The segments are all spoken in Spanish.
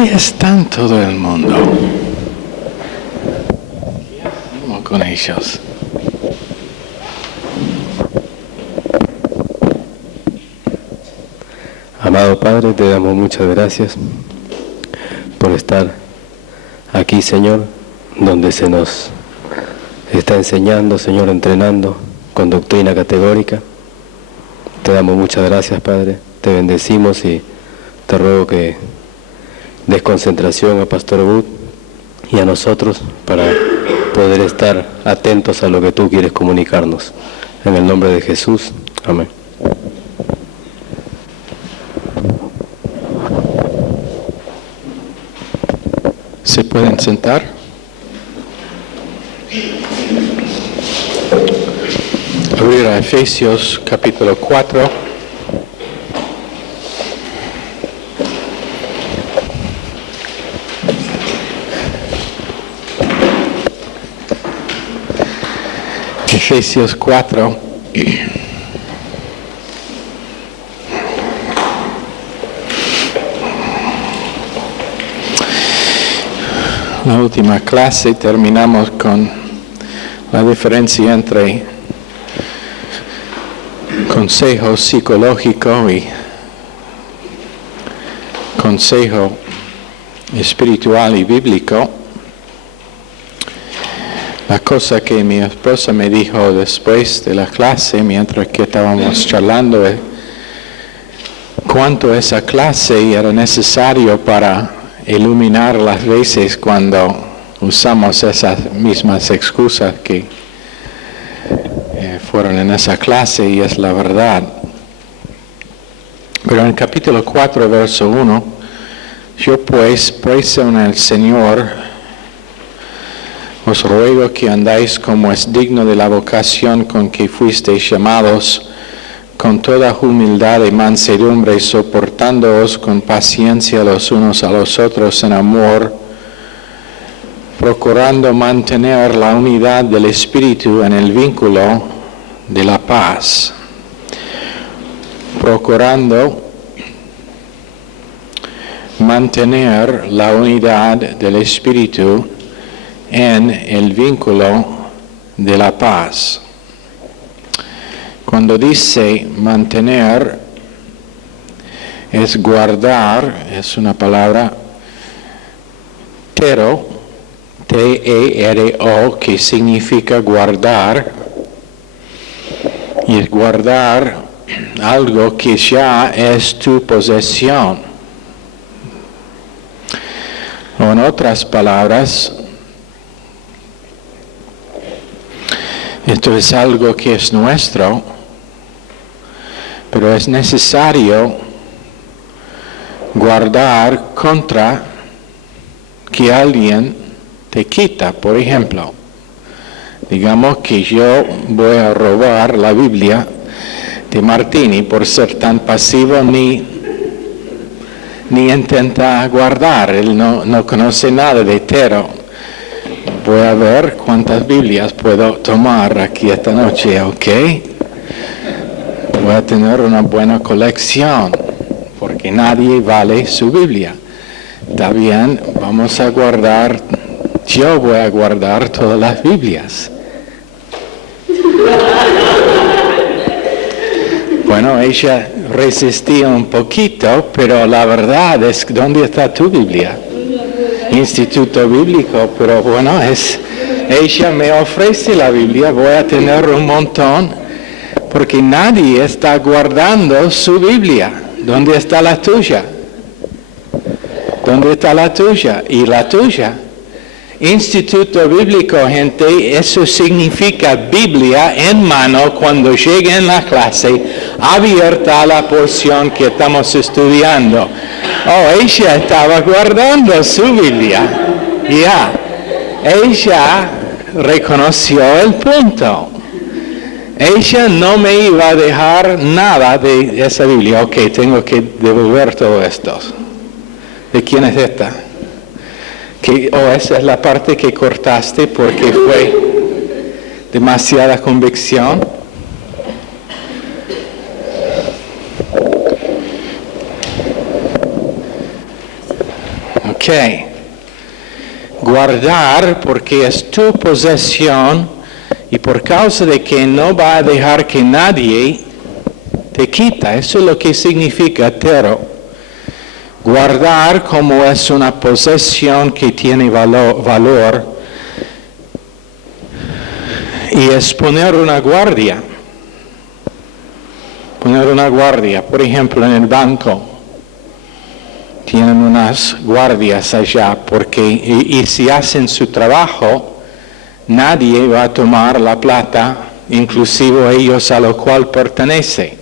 ¿Dónde está todo el mundo? ¿Qué hacemos con ellos? Amado Padre, te damos muchas gracias por estar aquí, Señor, donde se nos está enseñando, Señor, entrenando con doctrina categórica. Te damos muchas gracias, Padre, te bendecimos y te ruego que des concentración a Pastor Wood y a nosotros para poder estar atentos a lo que tú quieres comunicarnos. En el nombre de Jesús, amén. ¿Se pueden sentar? Abrir a Efesios capítulo 4. Efesios 4. La última clase terminamos con la diferencia entre consejo psicológico y consejo espiritual y bíblico. La cosa que mi esposa me dijo después de la clase, mientras que estábamos charlando, es cuánto esa clase era necesario para iluminar las veces cuando usamos esas mismas excusas que fueron en esa clase, y es la verdad. Pero en el capítulo 4, verso 1, yo pues, preso en el Señor, os ruego que andáis como es digno de la vocación con que fuisteis llamados, con toda humildad y mansedumbre, soportándoos con paciencia los unos a los otros en amor, procurando mantener la unidad del Espíritu en el vínculo de la paz. Procurando mantener la unidad del Espíritu en el vínculo de la paz. Cuando dice mantener, es guardar, es una palabra tero, T-E-R-O, que significa guardar, y es guardar algo que ya es tu posesión. O en otras palabras, esto es algo que es nuestro, pero es necesario guardar contra que alguien te quita. Por ejemplo, digamos que yo voy a robar la Biblia de Martini por ser tan pasivo, ni intenta guardar. Él no conoce nada de Tero. Voy a ver cuántas Biblias puedo tomar aquí esta noche, ¿ok? Voy a tener una buena colección, porque nadie vale su Biblia. Está bien, vamos a guardar, yo voy a guardar todas las Biblias. Bueno, ella resistía un poquito, pero la verdad es, ¿dónde está tu Biblia? Instituto Bíblico, pero bueno, ella me ofrece la Biblia, voy a tener un montón, porque nadie está guardando su Biblia. ¿Dónde está la tuya? ¿Dónde está la tuya? ¿Y la tuya? Instituto Bíblico, gente, eso significa Biblia en mano cuando llegue en la clase, abierta a la porción que estamos estudiando. Oh, ella estaba guardando su Biblia. Ya. Ella reconoció el punto. Ella no me iba a dejar nada de esa Biblia. Ok, tengo que devolver todo esto. ¿De quién es esta? Esa es la parte que cortaste porque fue demasiada convicción. Guardar porque es tu posesión y por causa de que no va a dejar que nadie te quita. Eso es lo que significa tero. Guardar como es una posesión que tiene valor y es poner una guardia. Poner una guardia, por ejemplo, en el banco. Tienen unas guardias allá porque y si hacen su trabajo, nadie va a tomar la plata, inclusive ellos a lo cual pertenece.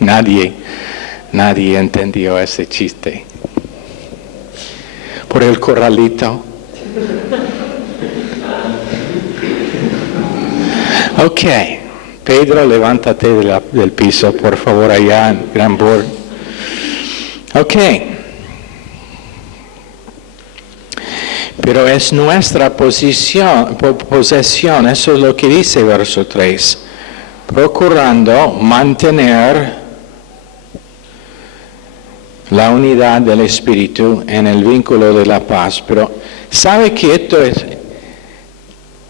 Nadie entendió ese chiste. Por el corralito. Ok, Pedro, levántate del piso, por favor, allá en Gran Board. Ok. Pero es nuestra posesión, eso es lo que dice verso 3, procurando mantener la unidad del Espíritu en el vínculo de la paz. Pero sabe que esto es,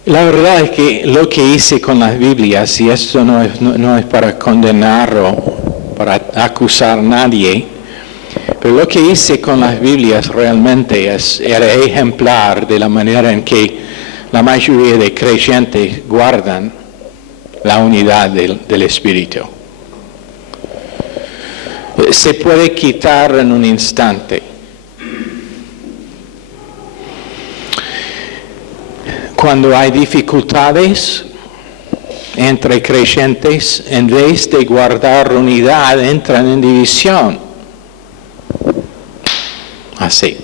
la verdad es que lo que hice con las Biblias, y esto no es para condenar o para acusar a nadie, pero lo que hice con las Biblias realmente era ejemplar de la manera en que la mayoría de creyentes guardan la unidad del Espíritu. Se puede quitar en un instante. Cuando hay dificultades entre creyentes, en vez de guardar unidad, entran en división. Así.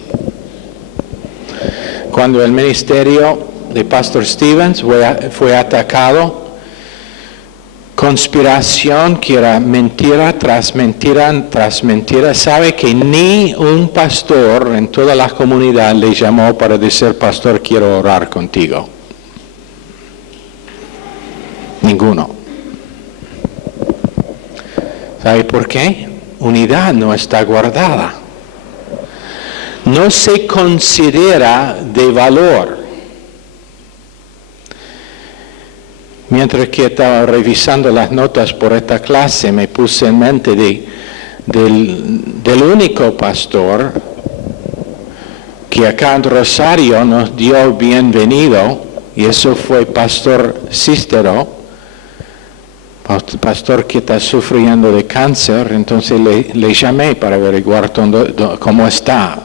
Cuando el ministerio de Pastor Stevens fue atacado, conspiración que era mentira tras mentira tras mentira, sabe que ni un pastor en toda la comunidad le llamó para decir, pastor, quiero orar contigo. Ninguno. ¿Sabe por qué? Unidad no está guardada. No se considera de valor. Mientras que estaba revisando las notas por esta clase, me puse en mente del único pastor que acá en Rosario nos dio bienvenido, y eso fue Pastor Cícero, pastor que está sufriendo de cáncer. Entonces le llamé para averiguar cómo está.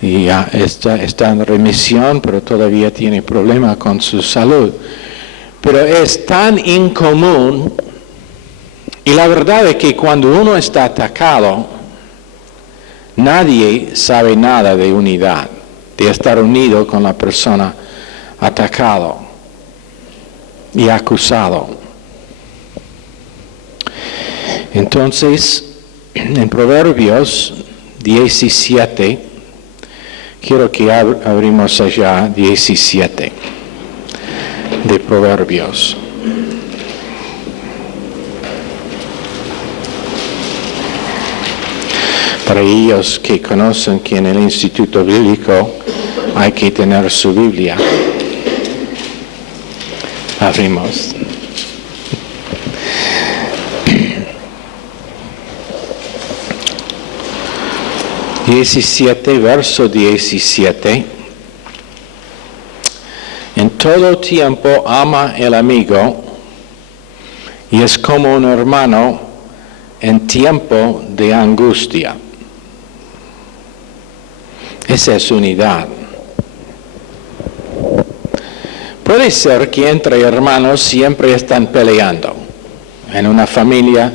Y ya está en remisión, pero todavía tiene problemas con su salud. Pero es tan incomún, y la verdad es que cuando uno está atacado, nadie sabe nada de unidad, de estar unido con la persona atacado y acusado. Entonces, en Proverbios 17, quiero que abrimos allá 17 de Proverbios. Para ellos que conocen que en el Instituto Bíblico hay que tener su Biblia. Abrimos. Verso 17. En todo tiempo ama el amigo y es como un hermano en tiempo de angustia. Esa es unidad. Puede ser que entre hermanos siempre están peleando. En una familia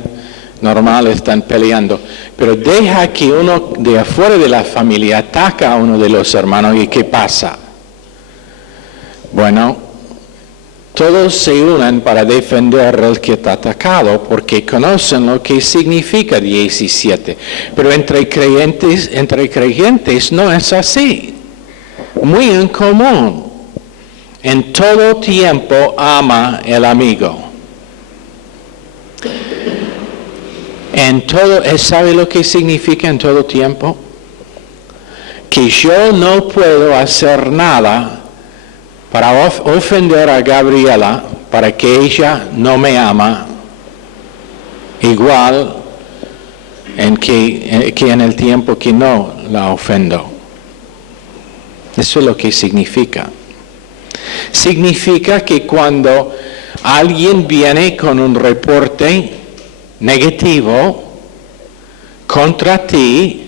normal están peleando. Pero deja que uno de afuera de la familia ataca a uno de los hermanos, ¿y qué pasa? Bueno, todos se unen para defender al que está atacado porque conocen lo que significa 17. Pero entre creyentes no es así. Muy incomún. En todo tiempo ama el amigo. ¿Sabe lo que significa en todo tiempo? Que yo no puedo hacer nada para ofender a Gabriela para que ella no me ama igual que en el tiempo que no la ofendo. Eso es lo que significa. Significa que cuando alguien viene con un reporte negativo contra ti,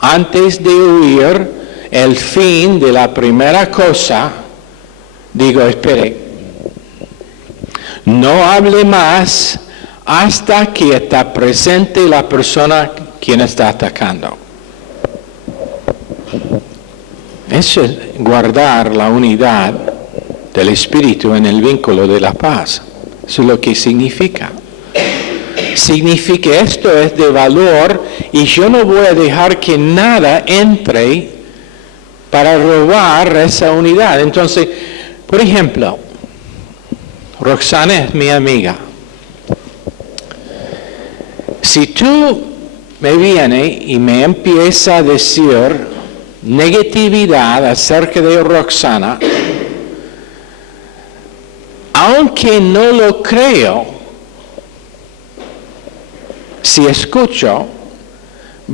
antes de oír el fin de la primera cosa, digo, espere, no hable más hasta que está presente la persona quien está atacando. Eso es guardar la unidad del Espíritu en el vínculo de la paz. Eso es lo que significa. Significa que esto es de valor y yo no voy a dejar que nada entre para robar esa unidad. Entonces, por ejemplo, Roxana es mi amiga. Si tú me vienes y me empiezas a decir negatividad acerca de Roxana, aunque no lo creo, si escucho,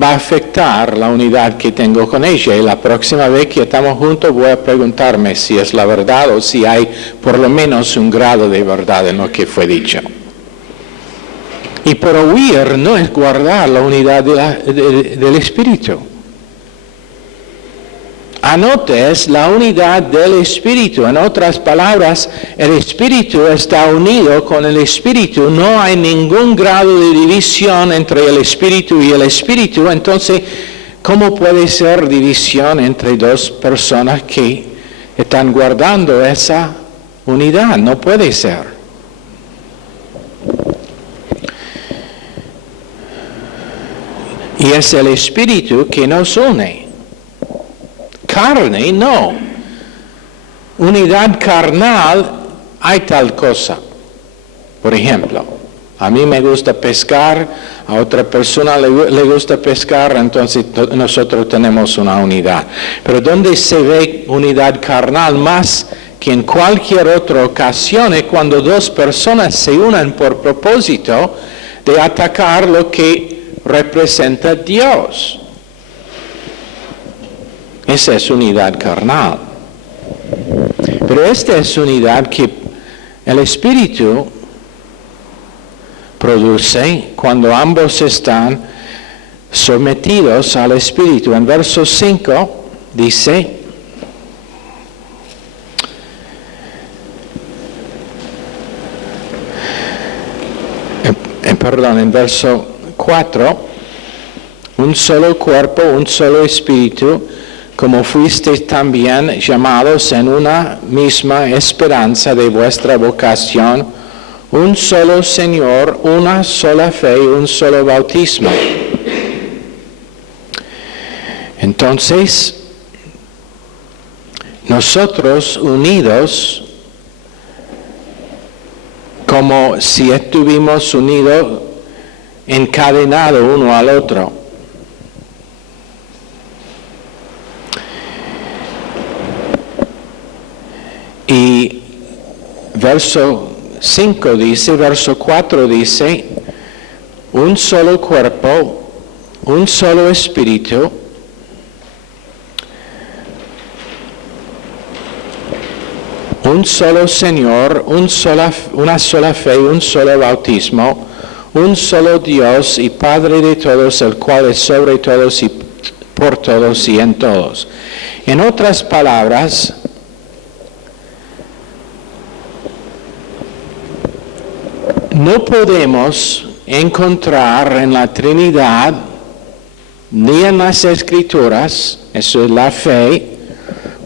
va a afectar la unidad que tengo con ella. Y la próxima vez que estamos juntos voy a preguntarme si es la verdad o si hay por lo menos un grado de verdad en lo que fue dicho. Y por huir no es guardar la unidad del Espíritu. Anotes la unidad del Espíritu. En otras palabras, el Espíritu está unido con el Espíritu. No hay ningún grado de división entre el Espíritu y el Espíritu. Entonces, ¿cómo puede ser división entre dos personas que están guardando esa unidad? No puede ser. Y es el Espíritu que nos une. Carne, no. Unidad carnal, hay tal cosa. Por ejemplo, a mí me gusta pescar, a otra persona le gusta pescar, entonces nosotros tenemos una unidad. Pero donde se ve unidad carnal más que en cualquier otra ocasión es cuando dos personas se unen por propósito de atacar lo que representa a Dios. Esa es unidad carnal. Pero esta es unidad que el Espíritu produce cuando ambos están sometidos al Espíritu. En verso 5 dice, en verso 4, un solo cuerpo, un solo espíritu, como fuisteis también llamados en una misma esperanza de vuestra vocación, un solo Señor, una sola fe, un solo bautismo. Entonces, nosotros unidos, como si estuvimos unidos, encadenados uno al otro. Y verso 5 dice, verso 4 dice, un solo cuerpo, un solo espíritu, un solo Señor, una sola fe, un solo bautismo, un solo Dios y Padre de todos, el cual es sobre todos y por todos y en todos. En otras palabras, no podemos encontrar en la Trinidad, ni en las Escrituras, eso es la fe,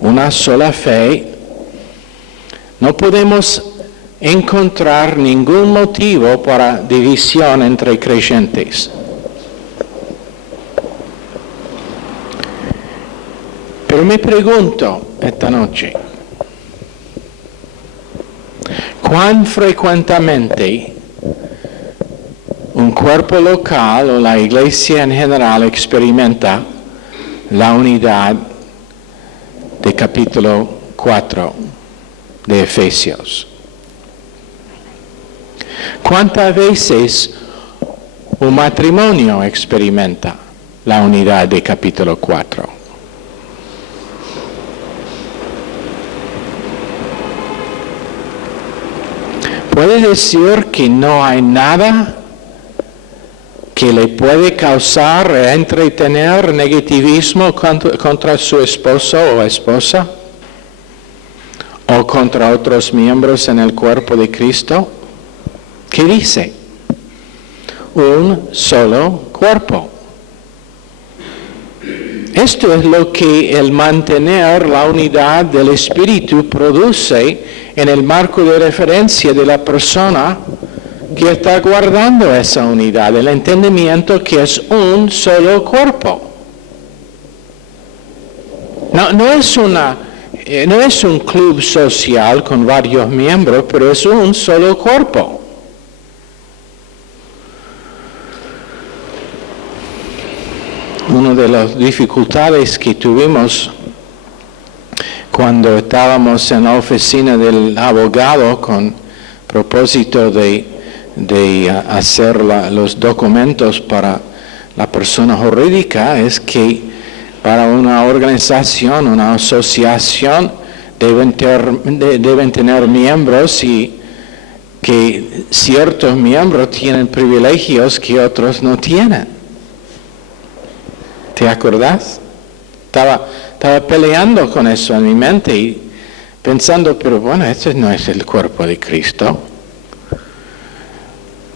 una sola fe, no podemos encontrar ningún motivo para división entre creyentes. Pero me pregunto esta noche, ¿cuán frecuentemente un cuerpo local o la iglesia en general experimenta la unidad de capítulo 4 de Efesios. ¿Cuántas veces un matrimonio experimenta la unidad de capítulo 4? ¿Puede decir que no hay nada que le puede causar entretener negativismo contra su esposo o esposa? ¿O contra otros miembros en el cuerpo de Cristo? ¿Qué dice? Un solo cuerpo. Esto es lo que el mantener la unidad del Espíritu produce en el marco de referencia de la persona que está guardando esa unidad, el entendimiento que es un solo cuerpo. No es un club social con varios miembros, pero es un solo cuerpo. Una de las dificultades que tuvimos cuando estábamos en la oficina del abogado con propósito de hacer los documentos para la persona jurídica es que para una organización, una asociación, deben tener miembros y que ciertos miembros tienen privilegios que otros no tienen. ¿Te acordás? Estaba peleando con eso en mi mente y pensando, pero bueno, este no es el cuerpo de Cristo.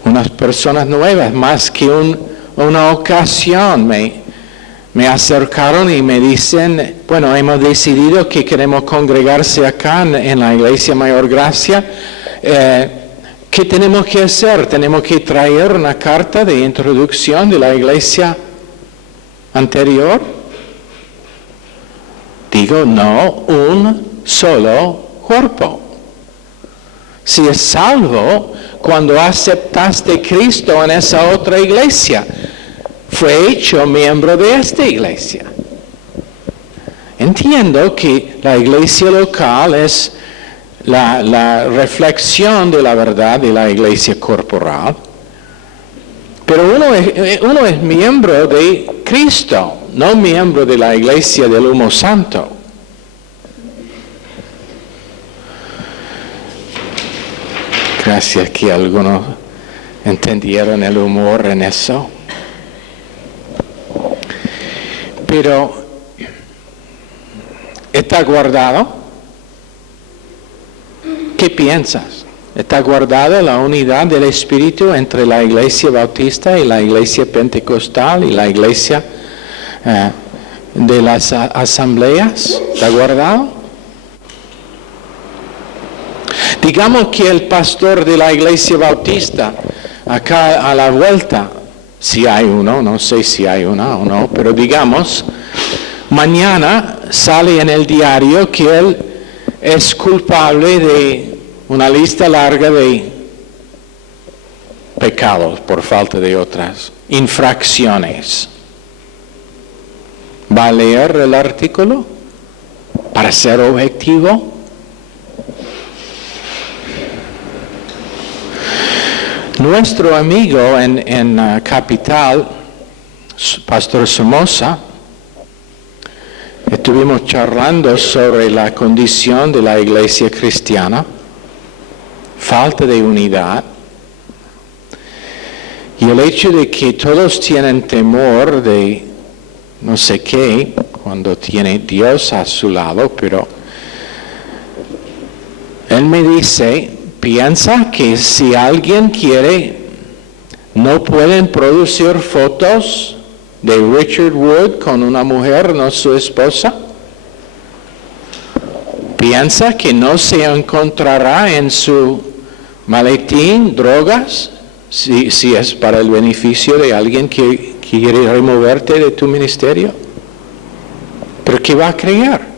Unas personas nuevas, más que una ocasión, me acercaron y me dicen, bueno, hemos decidido que queremos congregarse acá en la Iglesia Mayor Gracia. ¿Qué tenemos que hacer? Tenemos que traer una carta de introducción de la iglesia anterior. Digo, no, un solo cuerpo. Si es salvo cuando aceptaste a Cristo en esa otra iglesia, fue hecho miembro de esta iglesia. Entiendo que la iglesia local es la reflexión de la verdad de la iglesia corporal, pero uno es miembro de Cristo, no miembro de la iglesia del humo santo. Gracias que algunos entendieron el humor en eso. Pero está guardado. ¿Qué piensas? ¿Está guardada la unidad del Espíritu entre la iglesia bautista y la iglesia pentecostal y la iglesia de las asambleas? ¿Está guardado? Digamos que el pastor de la iglesia bautista, acá a la vuelta, si hay uno, no sé si hay uno o no, pero digamos, mañana sale en el diario que él es culpable de una lista larga de pecados, por falta de otras, infracciones. ¿Va a leer el artículo para ser objetivo? Nuestro amigo en Capital, Pastor Somoza, estuvimos charlando sobre la condición de la iglesia cristiana, falta de unidad, y el hecho de que todos tienen temor de no sé qué, cuando tiene Dios a su lado, pero él me dice, piensa que si alguien quiere, no pueden producir fotos de Richard Wood con una mujer, no su esposa. Piensa que no se encontrará en su maletín drogas, si es para el beneficio de alguien que quiere removerte de tu ministerio. ¿Pero qué va a creer?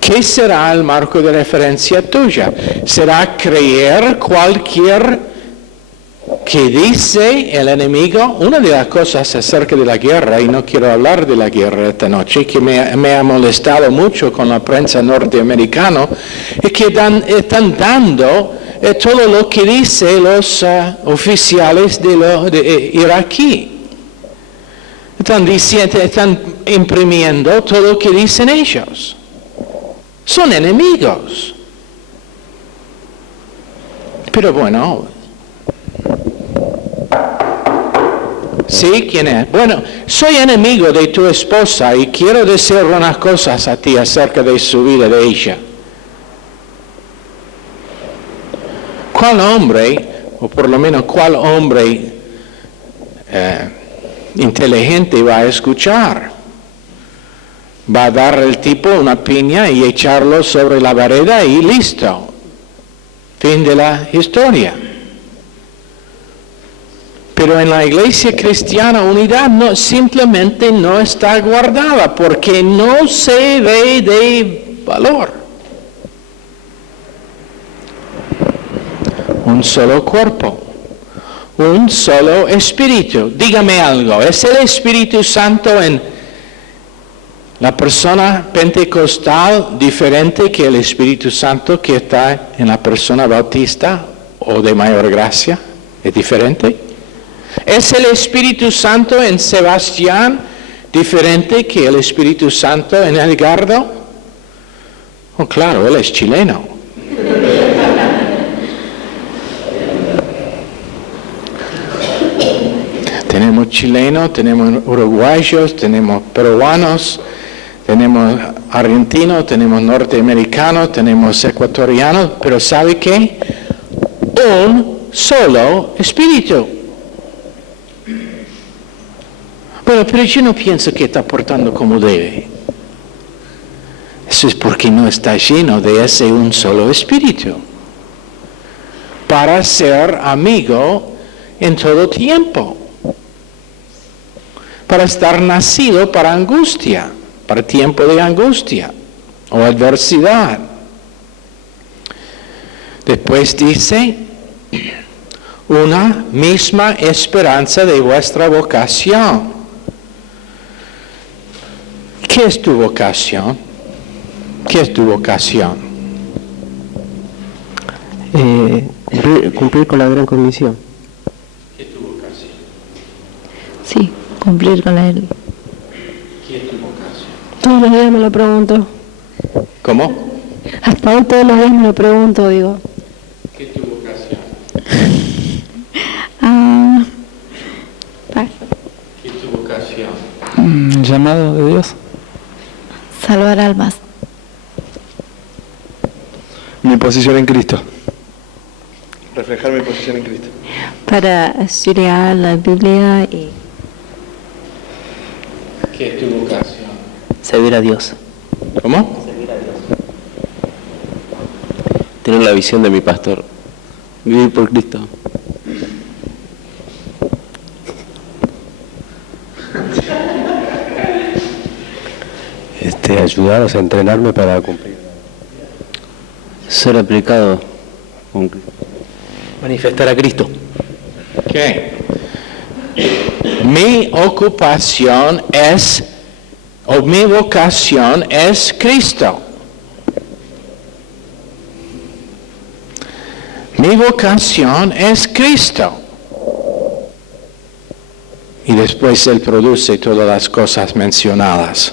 ¿Qué será el marco de referencia tuya? ¿Será creer cualquier que dice el enemigo. Una de las cosas acerca de la guerra, y no quiero hablar de la guerra esta noche, que me ha molestado mucho con la prensa norteamericana, es que están dando todo lo que dicen los oficiales de iraquí. Están imprimiendo todo lo que dicen ellos. Son enemigos. Pero bueno, ¿sí? ¿Quién es? Bueno, soy enemigo de tu esposa y quiero decir unas cosas a ti acerca de su vida, de ella. ¿Cuál hombre, o por lo menos cuál hombre inteligente va a escuchar? Va a dar el tipo una piña y echarlo sobre la vereda y listo. Fin de la historia. Pero en la Iglesia Cristiana Unidad simplemente no está guardada porque no se ve de valor. Un solo cuerpo, un solo espíritu. Dígame algo, ¿es el Espíritu Santo en la persona pentecostal diferente que el Espíritu Santo que está en la persona bautista o de mayor gracia? ¿Es diferente? ¿Es el Espíritu Santo en Sebastián diferente que el Espíritu Santo en Edgardo? Oh, claro, él es chileno. Tenemos chilenos, tenemos uruguayos, tenemos peruanos, tenemos argentinos, tenemos norteamericanos, tenemos ecuatorianos, pero ¿sabe qué? Un solo espíritu. Bueno, pero yo no pienso que está portando como debe. Eso es porque no está lleno de ese un solo espíritu. Para ser amigo en todo tiempo. Para estar nacido para angustia, para tiempo de angustia o adversidad. Después dice, una misma esperanza de vuestra vocación. ¿Qué es tu vocación? ¿Qué es tu vocación? Cumplir con la gran comisión. ¿Qué es tu vocación? Sí, cumplir con la... ¿Qué es tu vocación? Todos los días me lo pregunto. ¿Cómo? Hasta hoy todos los días me lo pregunto, digo. ¿Qué es tu vocación? ¿Qué es tu vocación? El llamado de Dios. Salvar almas. Mi posición en Cristo. Reflejar mi posición en Cristo. Para estudiar la Biblia y... ¿Qué es tu vocación? Servir a Dios. ¿Cómo? Servir a Dios. Tener la visión de mi pastor. Vivir por Cristo. Ayudaros a entrenarme para cumplir. Ser aplicado con Cristo. Manifestar a Cristo. ¿Qué? Mi ocupación es, o mi vocación es Cristo. Mi vocación es Cristo. Y después Él produce todas las cosas mencionadas.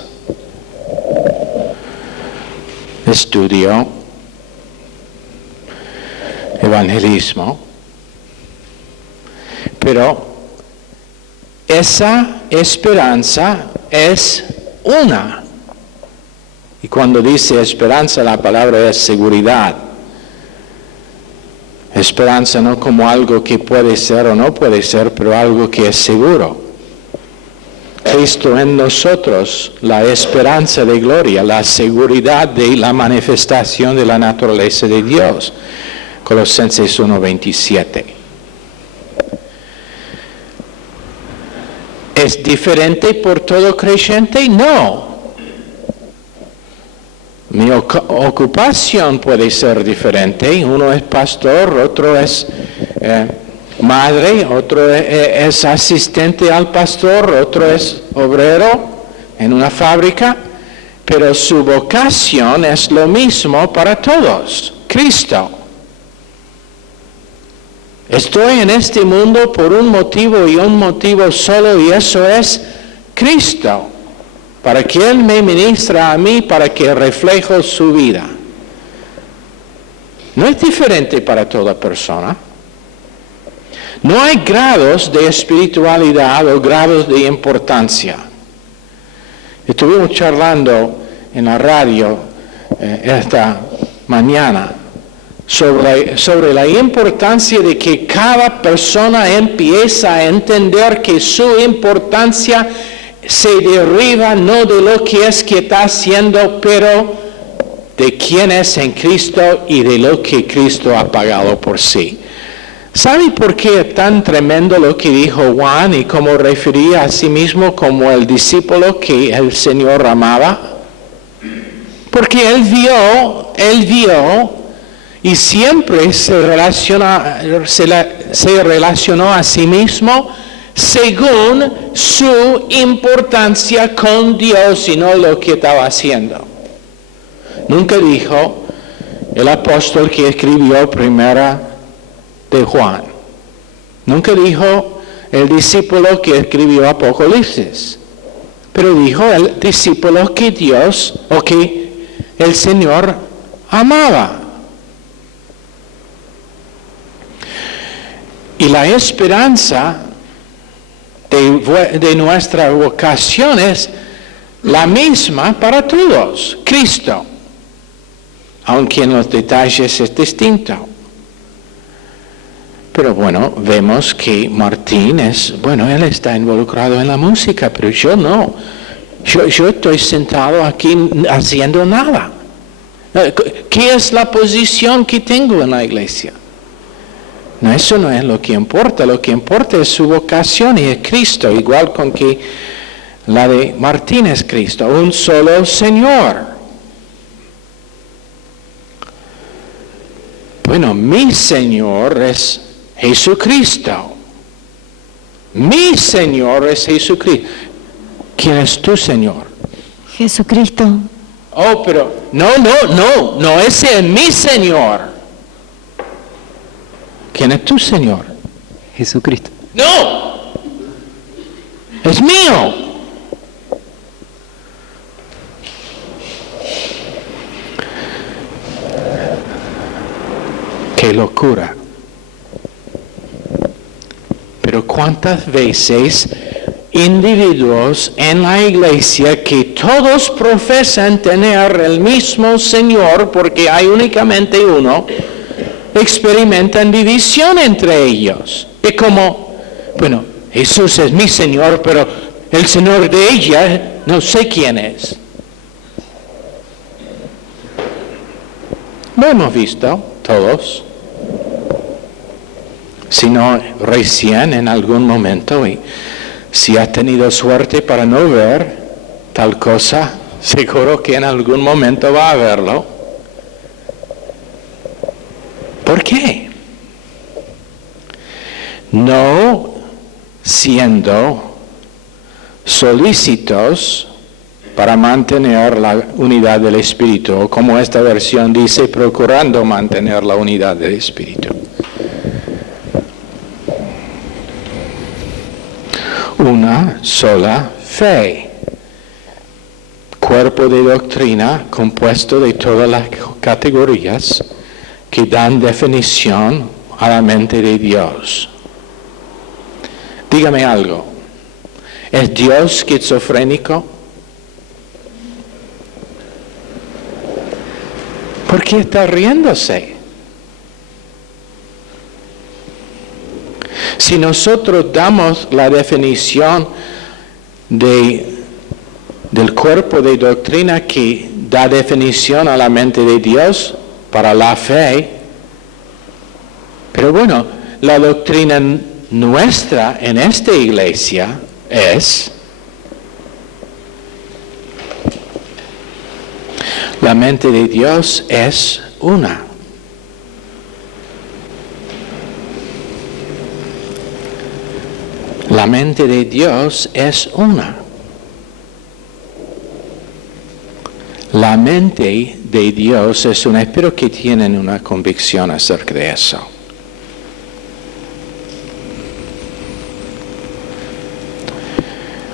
Estudio, evangelismo, pero esa esperanza es una. Y cuando dice esperanza, la palabra es seguridad. Esperanza no como algo que puede ser o no puede ser, pero algo que es seguro. Cristo en nosotros, la esperanza de gloria, la seguridad de la manifestación de la naturaleza de Dios. Colosenses 1:27. ¿Es diferente por todo creyente? No. Mi ocupación puede ser diferente. Uno es pastor, otro es madre, otro es asistente al pastor, otro es obrero en una fábrica, pero su vocación es lo mismo para todos, Cristo. Estoy en este mundo por un motivo y un motivo solo, y eso es Cristo, para que Él me ministra a mí, para que reflejo su vida. No es diferente para toda persona. No hay grados de espiritualidad o grados de importancia. Estuvimos charlando en la radio esta mañana sobre la importancia de que cada persona empieza a entender que su importancia se deriva no de lo que es que está haciendo, pero de quién es en Cristo y de lo que Cristo ha pagado por sí. ¿Sabe por qué es tan tremendo lo que dijo Juan y cómo refería a sí mismo como el discípulo que el Señor amaba? Porque él vio y siempre se relacionó a sí mismo según su importancia con Dios y no lo que estaba haciendo. Nunca dijo el apóstol que escribió Primera de Juan. Nunca dijo el discípulo que escribió Apocalipsis. Pero dijo el discípulo que Dios o que el Señor amaba. Y la esperanza de nuestra vocación es la misma para todos, Cristo, aunque en los detalles es distinto. Pero bueno, vemos que Martín él está involucrado en la música, pero yo no. Yo estoy sentado aquí haciendo nada. ¿Qué es la posición que tengo en la iglesia? No, eso no es lo que importa es su vocación y es Cristo, igual con que la de Martín es Cristo, un solo Señor. Bueno, mi Señor es Jesucristo. Mi Señor es Jesucristo. ¿Quién es tu Señor? Jesucristo. Oh, pero no, ese es mi Señor. ¿Quién es tu Señor? Jesucristo. No, es mío. Qué locura. Pero ¿cuántas veces individuos en la iglesia que todos profesan tener el mismo Señor, porque hay únicamente uno, experimentan división entre ellos? Es como, bueno, Jesús es mi Señor, pero el Señor de ella no sé quién es. Lo hemos visto todos. Si no recién en algún momento, y si has tenido suerte para no ver tal cosa, seguro que en algún momento va a verlo. ¿Por qué? No siendo solícitos para mantener la unidad del Espíritu, o como esta versión dice, procurando mantener la unidad del Espíritu. Una sola fe. Cuerpo de doctrina compuesto de todas las categorías que dan definición a la mente de Dios. Dígame algo. ¿Es Dios esquizofrénico? ¿Por qué está riéndose? Si nosotros damos la definición del cuerpo de doctrina que da definición a la mente de Dios para la fe, pero bueno, la doctrina nuestra en esta iglesia es la mente de Dios es una. La mente de Dios es una. La mente de Dios es una. Espero que tienen una convicción acerca de eso.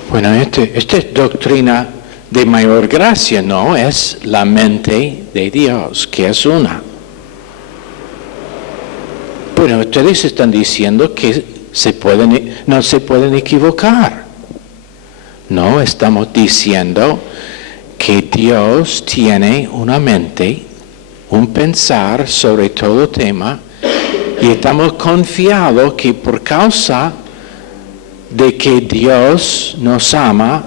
Bueno, esta es doctrina de mayor gracia, ¿no? Es la mente de Dios, que es una. Bueno, ustedes están diciendo que no se pueden equivocar. No, estamos diciendo que Dios tiene una mente, un pensar sobre todo tema, y estamos confiados que por causa de que Dios nos ama,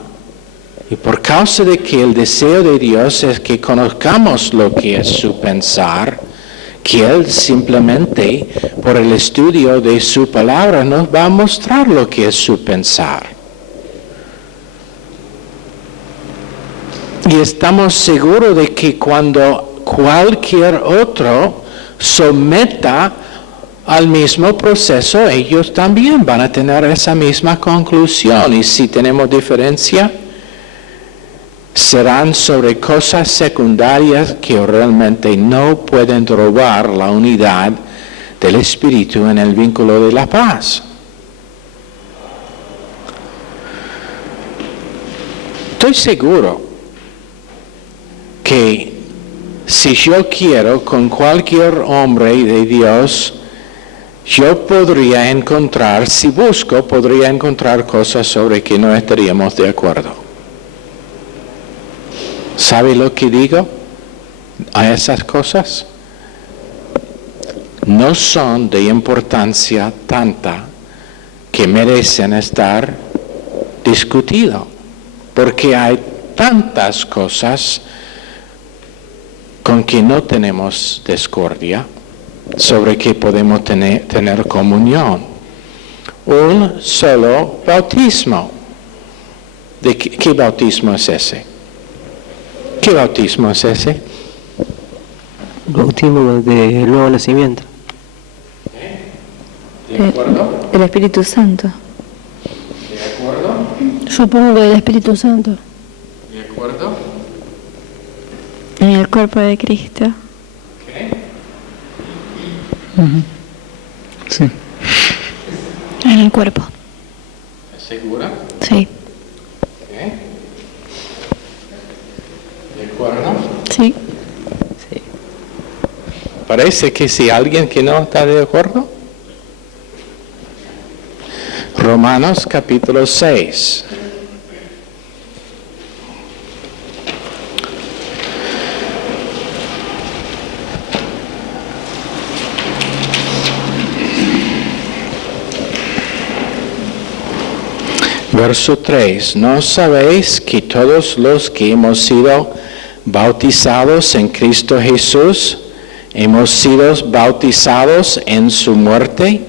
y por causa de que el deseo de Dios es que conozcamos lo que es su pensar, que Él simplemente, por el estudio de su palabra, nos va a mostrar lo que es su pensar. Y estamos seguros de que cuando cualquier otro someta al mismo proceso, ellos también van a tener esa misma conclusión. Y si tenemos diferencia, serán sobre cosas secundarias que realmente no pueden robar la unidad del Espíritu en el vínculo de la paz. Estoy seguro que si yo quiero con cualquier hombre de Dios, yo podría encontrar, si busco, podría encontrar cosas sobre que no estaríamos de acuerdo. ¿Sabe lo que digo a esas cosas? No son de importancia tanta que merecen estar discutidos, porque hay tantas cosas con que no tenemos discordia, sobre que podemos tener comunión. Un solo bautismo. ¿De qué bautismo es ese? ¿Qué bautismo es ese? Bautismo de nuevo nacimiento. ¿De acuerdo? El Espíritu Santo. ¿De acuerdo? Supongo del Espíritu Santo. ¿De acuerdo? En el cuerpo de Cristo. Sí. En el cuerpo. ¿Estás segura? Sí. ¿De acuerdo? Sí. Parece que si alguien que no está de acuerdo. Romanos capítulo 6. Verso 3, ¿no sabéis que todos los que hemos sido bautizados en Cristo Jesús, hemos sido bautizados en su muerte?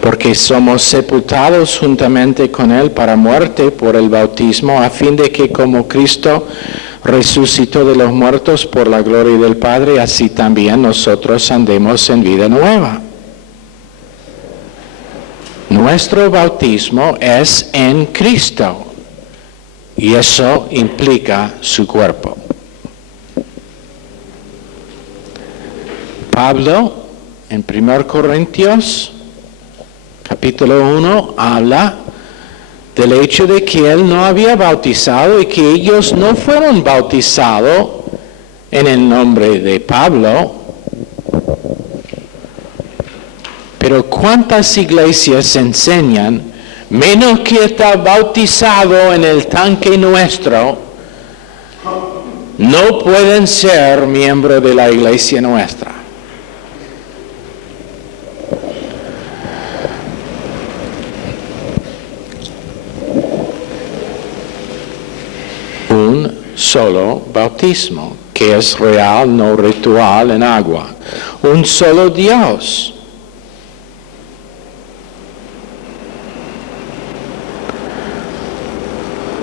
Porque somos sepultados juntamente con Él para muerte por el bautismo, a fin de que como Cristo resucitó de los muertos por la gloria del Padre, así también nosotros andemos en vida nueva. Nuestro bautismo es en Cristo y eso implica su cuerpo. Pablo, en 1 Corintios, capítulo 1, habla del hecho de que él no había bautizado y que ellos no fueron bautizados en el nombre de Pablo. Pero ¿cuántas iglesias enseñan, menos que está bautizado en el tanque nuestro, no pueden ser miembros de la iglesia nuestra? Un solo bautismo, que es real, no ritual en agua. Un solo Dios.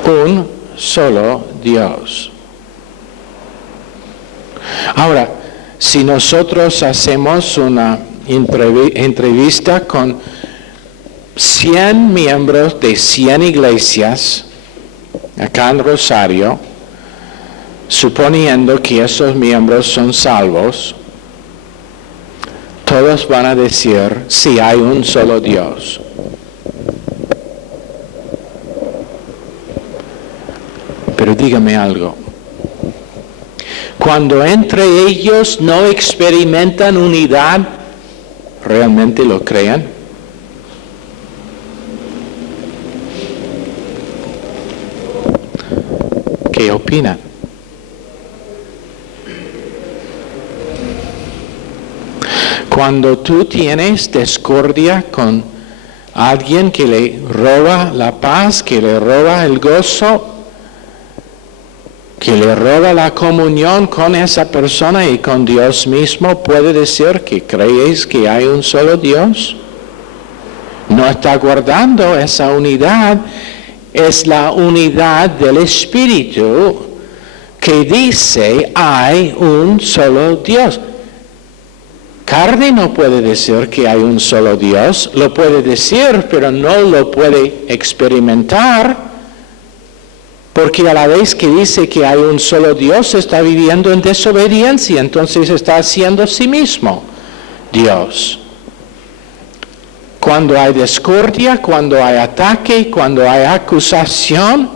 Un solo Dios. Ahora, si nosotros hacemos una entrevista con 100 miembros de 100 iglesias acá en Rosario, suponiendo que esos miembros son salvos, todos van a decir, sí, hay un solo Dios. Pero dígame algo. Cuando entre ellos no experimentan unidad, ¿realmente lo creen? ¿Qué opinan? Cuando tú tienes discordia con alguien que le roba la paz, que le roba el gozo, que le roba la comunión con esa persona y con Dios mismo, ¿puede decir que creéis que hay un solo Dios? No está guardando esa unidad, es la unidad del Espíritu que dice hay un solo Dios. Carne no puede decir que hay un solo Dios, lo puede decir, pero no lo puede experimentar, porque a la vez que dice que hay un solo Dios, está viviendo en desobediencia, entonces está haciendo a sí mismo Dios. Cuando hay discordia, cuando hay ataque, cuando hay acusación,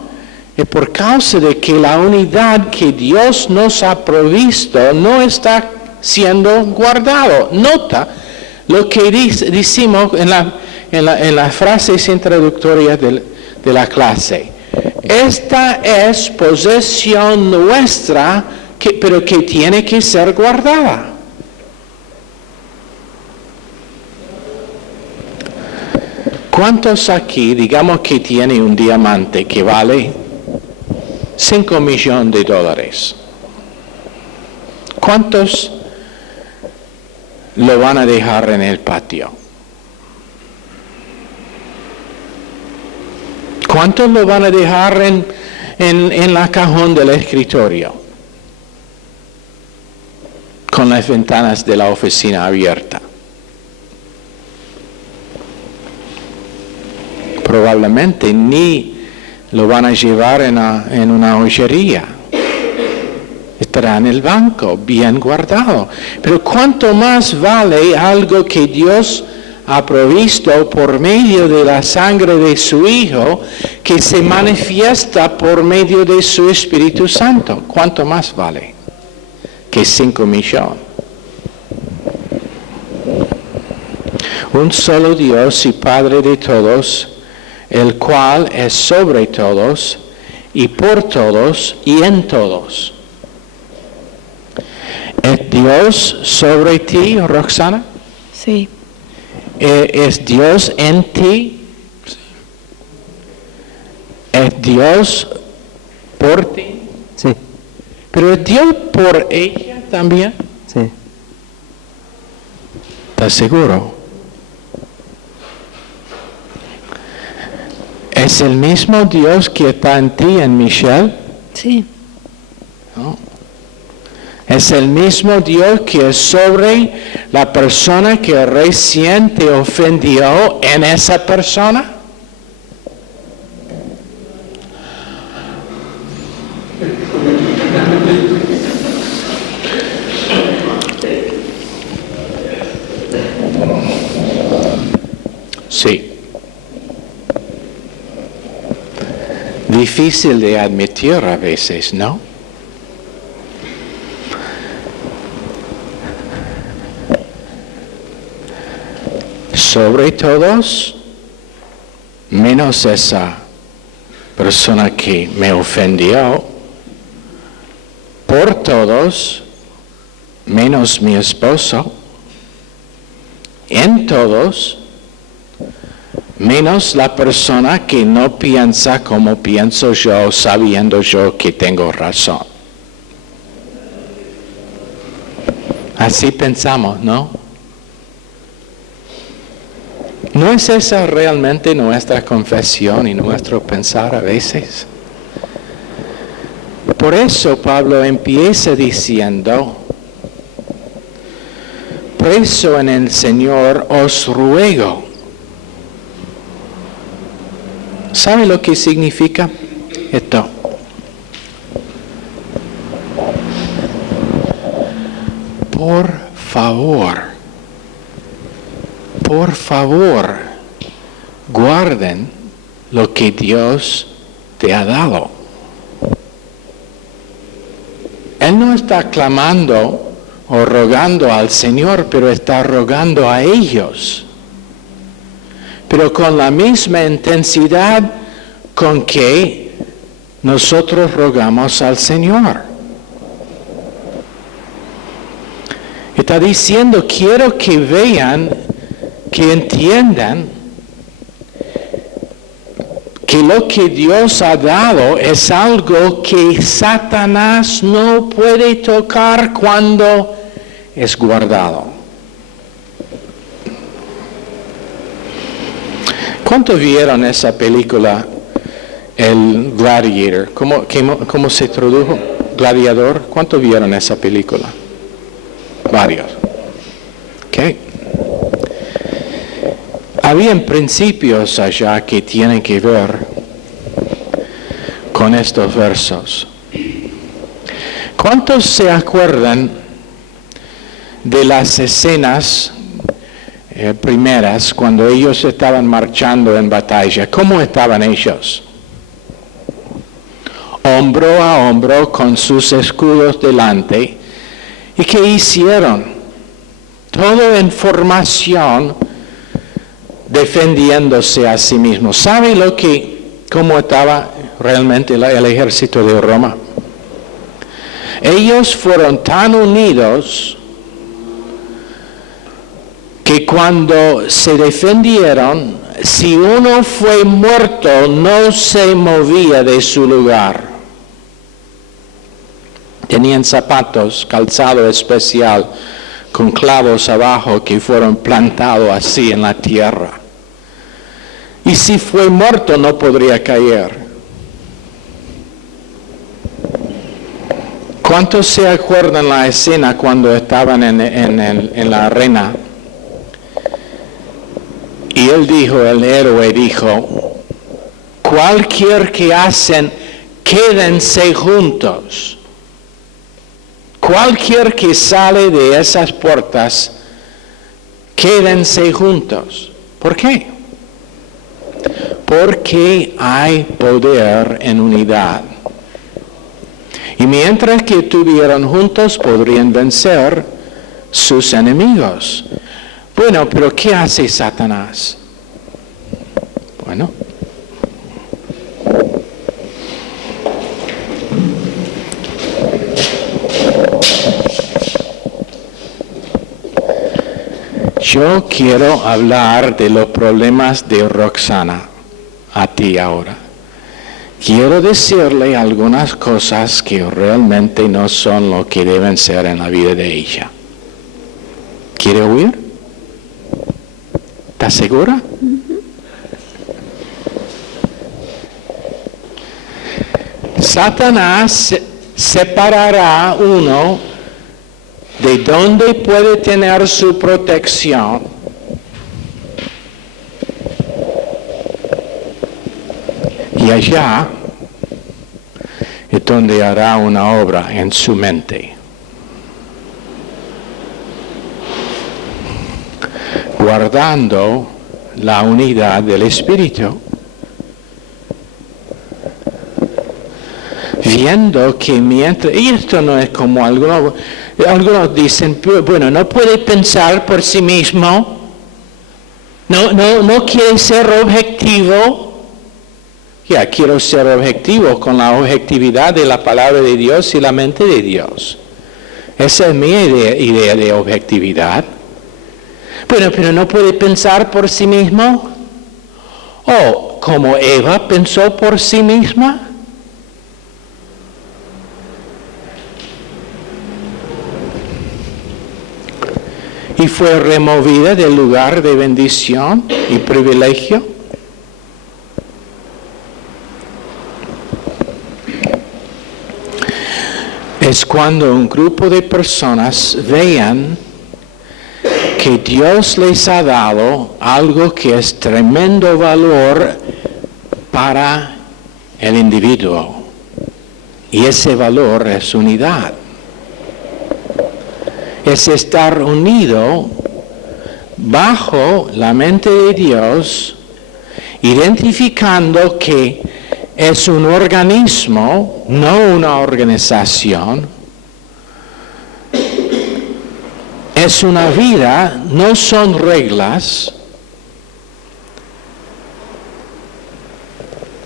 es por causa de que la unidad que Dios nos ha provisto no está siendo guardado. Nota lo que decimos en las frases introductorias de la clase. Esta es posesión nuestra, pero que tiene que ser guardada. ¿Cuántos aquí, digamos que tiene un diamante que vale $5 millones? ¿Cuántos lo van a dejar en el patio? ¿Cuántos lo van a dejar en la cajón del escritorio? Con las ventanas de la oficina abiertas. Probablemente ni lo van a llevar en una joyería. Estará en el banco, bien guardado. Pero ¿cuánto más vale algo que Dios ha provisto por medio de la sangre de su Hijo, que se manifiesta por medio de su Espíritu Santo? ¿Cuánto más vale que 5 millones? Un solo Dios y Padre de todos, el cual es sobre todos y por todos y en todos. ¿Es Dios sobre ti, Roxana? Sí. ¿Es Dios en ti? Sí. ¿Es Dios por ti? Sí, ¿Pero es Dios por ella también? sí. ¿Estás seguro? ¿Es el mismo Dios que está en ti, en Michelle? Sí. ¿No? ¿Es el mismo Dios que es sobre la persona que recién te ofendió en esa persona? Sí. Difícil de admitir a veces, ¿no? Sobre todos, menos esa persona que me ofendió, por todos, menos mi esposo, en todos, menos la persona que no piensa como pienso yo, sabiendo yo que tengo razón. Así pensamos, ¿no? ¿No es esa realmente nuestra confesión y nuestro pensar a veces? Por eso Pablo empieza diciendo, preso en el Señor, os ruego. ¿Sabe lo que significa esto? Por favor, guarden lo que Dios te ha dado. Él no está clamando o rogando al Señor, pero está rogando a ellos. Pero con la misma intensidad con que nosotros rogamos al Señor. Está diciendo, quiero que vean, que entiendan que lo que Dios ha dado es algo que Satanás no puede tocar cuando es guardado. ¿Cuántos vieron esa película, el Gladiator? ¿Cómo se tradujo? Gladiador. ¿Cuántos vieron esa película? Varios. Okay. Habían principios allá que tienen que ver con estos versos. ¿Cuántos se acuerdan de las escenas primeras cuando ellos estaban marchando en batalla? ¿Cómo estaban ellos? Hombro a hombro con sus escudos delante. ¿Y qué hicieron? Todo en formación, defendiéndose a sí mismos. ¿Sabe cómo estaba realmente el ejército de Roma? Ellos fueron tan unidos que cuando se defendieron, si uno fue muerto, no se movía de su lugar. Tenían zapatos, calzado especial, con clavos abajo que fueron plantados así en la tierra. Y si fue muerto no podría caer. ¿Cuántos se acuerdan la escena cuando estaban en la arena? Y el héroe dijo, cualquier que hacen, quédense juntos. Cualquier que sale de esas puertas, quédense juntos. ¿Por qué? Porque hay poder en unidad. Y mientras que estuvieran juntos, podrían vencer sus enemigos. Bueno, pero ¿qué hace Satanás? Bueno, yo quiero hablar de los problemas de Roxana a ti ahora. Quiero decirle algunas cosas que realmente no son lo que deben ser en la vida de ella. ¿Quiere oír? ¿Estás segura? Satanás separará uno de donde puede tener su protección y allá es donde hará una obra en su mente. Guardando la unidad del Espíritu. Viendo que mientras, y esto no es como algunos dicen, bueno, no puede pensar por sí mismo, no quiere ser objetivo. Ya, quiero ser objetivo con la objetividad de la palabra de Dios y la mente de Dios. Esa es mi idea de objetividad. Bueno, pero no puede pensar por sí mismo. O como Eva pensó por sí misma. Y fue removida del lugar de bendición y privilegio. Es cuando un grupo de personas vean que Dios les ha dado algo que es tremendo valor para el individuo. Y ese valor es unidad. Es estar unido bajo la mente de Dios, identificando que es un organismo, no una organización. Es una vida, no son reglas.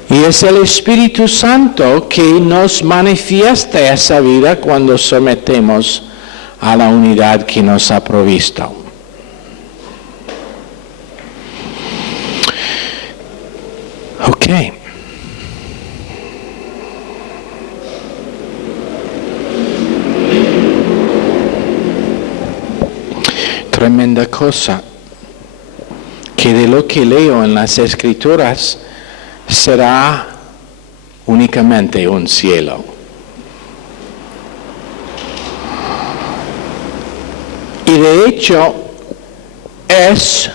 Y es el Espíritu Santo que nos manifiesta esa vida cuando sometemos a la unidad que nos ha provisto. Ok. Tremenda cosa, que de lo que leo en las Escrituras será únicamente un cielo. Y de hecho es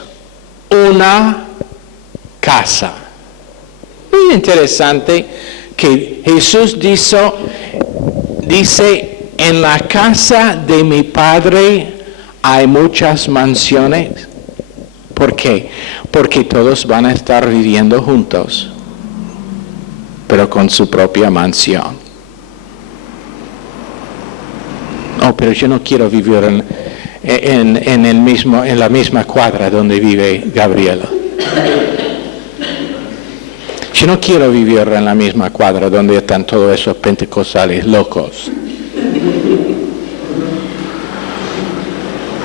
una casa. Muy interesante que Jesús dice, en la casa de mi Padre hay muchas mansiones. ¿Por qué? Porque todos van a estar viviendo juntos, pero con su propia mansión. Oh, pero yo no quiero vivir en la misma cuadra donde vive Gabriela. Yo no quiero vivir en la misma cuadra donde están todos esos pentecostales locos.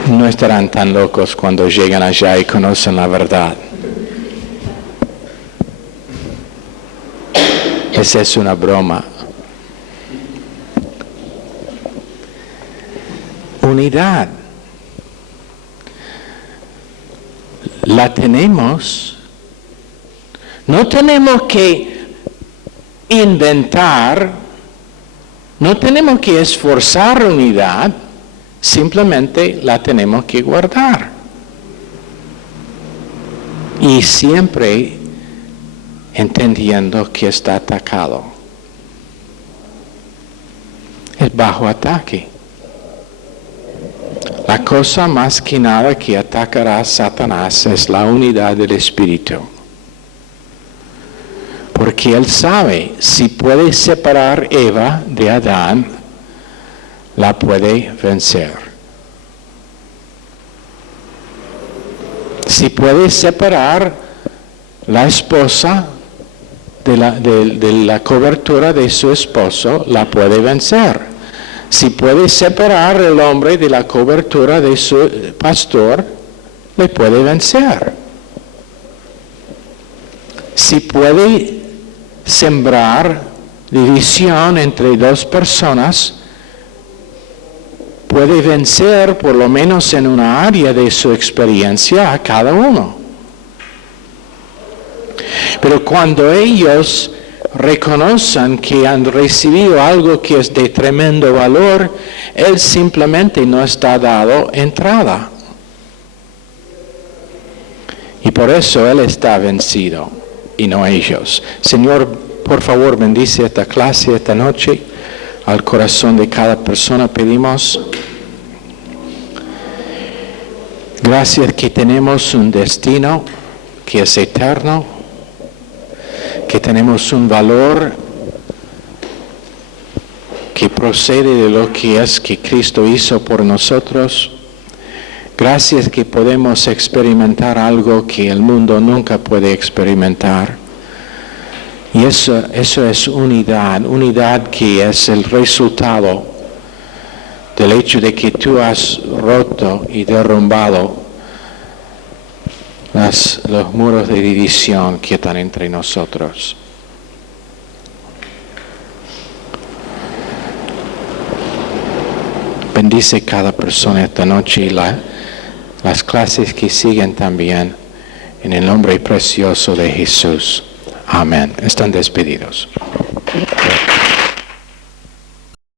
No estarán tan locos cuando llegan allá y conocen la verdad. Esa es una broma. Unidad. La tenemos. No tenemos que inventar, no tenemos que esforzar unidad, simplemente la tenemos que guardar. Y siempre entendiendo que está atacado. Es bajo ataque. La cosa más que nada que atacará a Satanás es la unidad del Espíritu. Porque él sabe, si puede separar Eva de Adán, la puede vencer. Si puede separar la esposa de la cobertura de su esposo, la puede vencer. Si puede separar el hombre de la cobertura de su pastor, le puede vencer. Si puede sembrar división entre dos personas, puede vencer por lo menos en una área de su experiencia a cada uno. Pero cuando ellos reconocen que han recibido algo que es de tremendo valor, él simplemente no está dado entrada. Y por eso él está vencido y no ellos. Señor, por favor, bendice esta clase esta noche. Al corazón de cada persona pedimos. Gracias que tenemos un destino que es eterno, que tenemos un valor que procede de lo que es que Cristo hizo por nosotros. Gracias que podemos experimentar algo que el mundo nunca puede experimentar. Y eso es unidad que es el resultado del hecho de que tú has roto y derrumbado los muros de división que están entre nosotros. Bendice cada persona esta noche y las clases que siguen también, en el nombre precioso de Jesús. Amén. Están despedidos.